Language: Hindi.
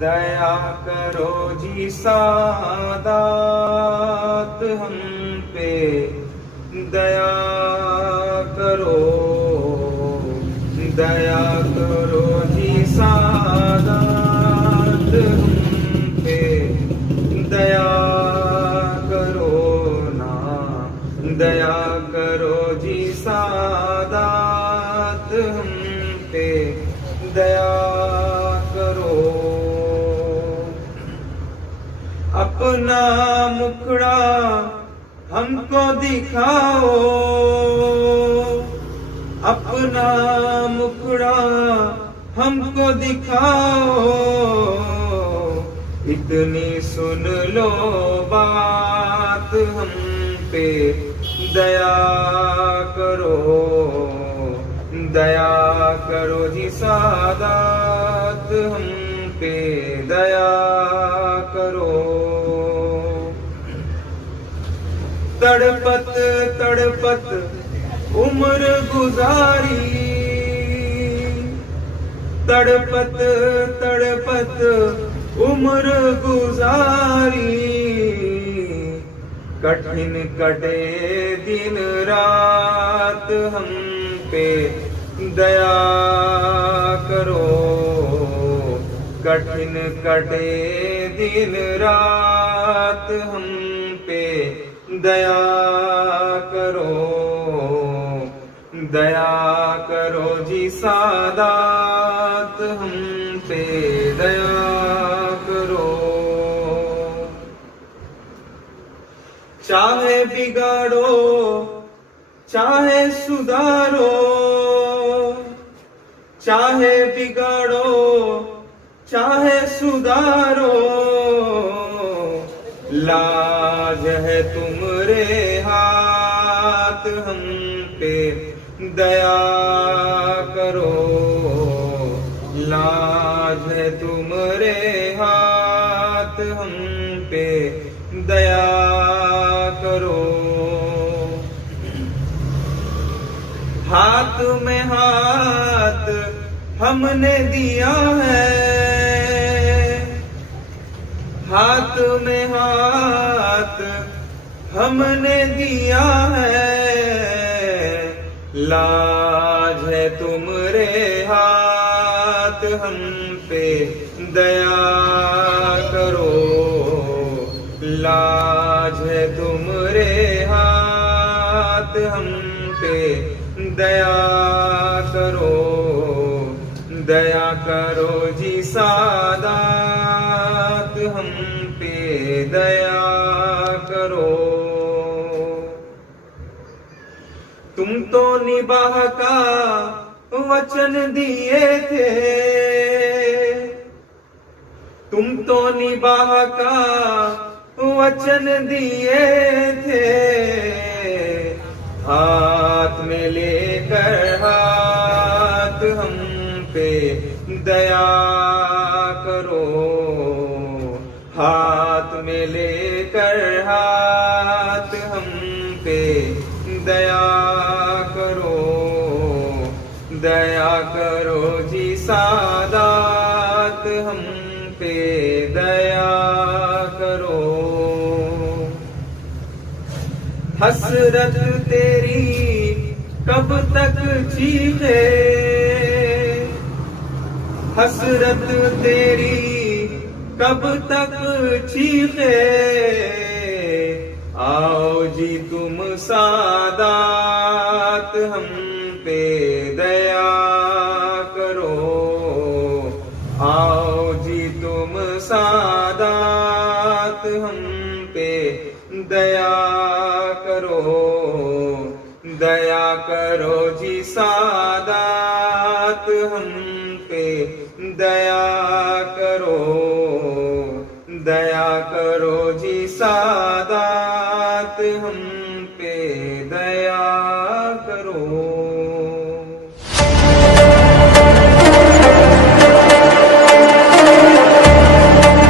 दया करो जी सादात हम पे, दया करो, दया करो जी सादात हम पे, दया करो ना, दया करो जी सादात हम पे, दया करो। अपना मुखड़ा हमको दिखाओ, अपना मुखड़ा हमको दिखाओ, इतनी सुन लो बात हम पे, दया करो, दया करो जी सादात हम पे, दया करो। तड़पत तड़पत उम्र गुजारी, तड़पत तड़पत उम्र गुजारी, कठिन कटे दिन रात हम पे, दया करो, कठिन कटे दिन रात हम पे, दया करो, दया करो जी सादात हम पे, दया करो। चाहे बिगाड़ो चाहे सुधारो, चाहे बिगाड़ो चाहे सुधारो, लाज है तुम्हारे हाथ हम पे, दया करो, लाज है तुम्हारे हाथ हम पे, दया करो। हाथ में हाथ हमने दिया है, हाथ में हाथ हमने दिया है, लाज है तुम्हारे हाथ हम पे, दया करो, लाज है तुम्हारे हाथ हम पे, दया करो, दया करो जी सादात हम पे, दया करो। तुम तो निबाह का वचन दिए थे, तुम तो निबाह का वचन दिए थे, हाथ में लेकर हाथ हम पे, दया करो, हाथ में लेकर हाथ हम पे, दया करो, दया करो जी सादात हम पे, दया करो। हसरत तेरी कब तक चीखे, हसरत तेरी कब तक चीखे, आओ जी तुम सादात हम पे, दया करो, आओ जी तुम सादात हम पे, दया करो, दया करो जी सादात हम पे, दया करो, दया करो जी सादात हम